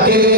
aquel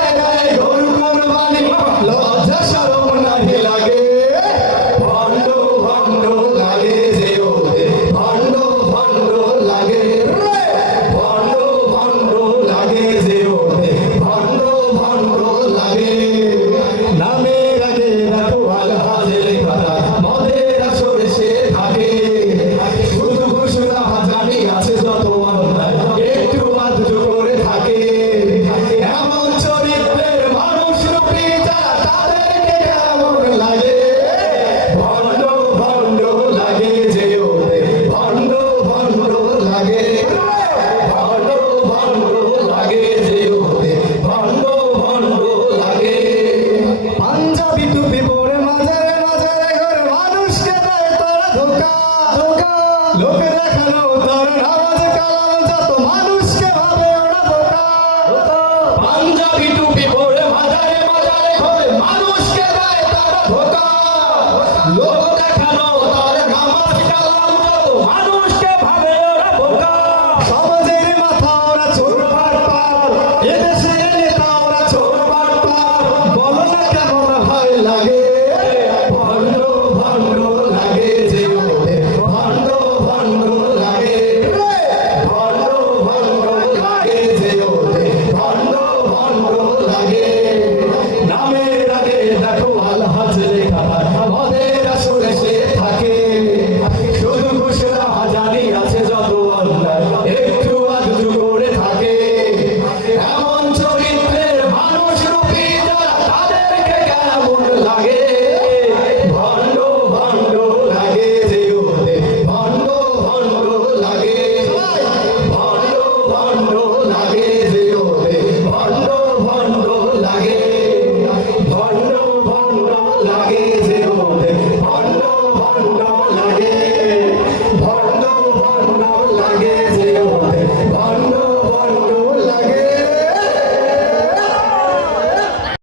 ধোকা লোকে তার নামাজ কালাম যত মানুষকে ভাবে ওরা ধোকা। পাঞ্জাবি টুপি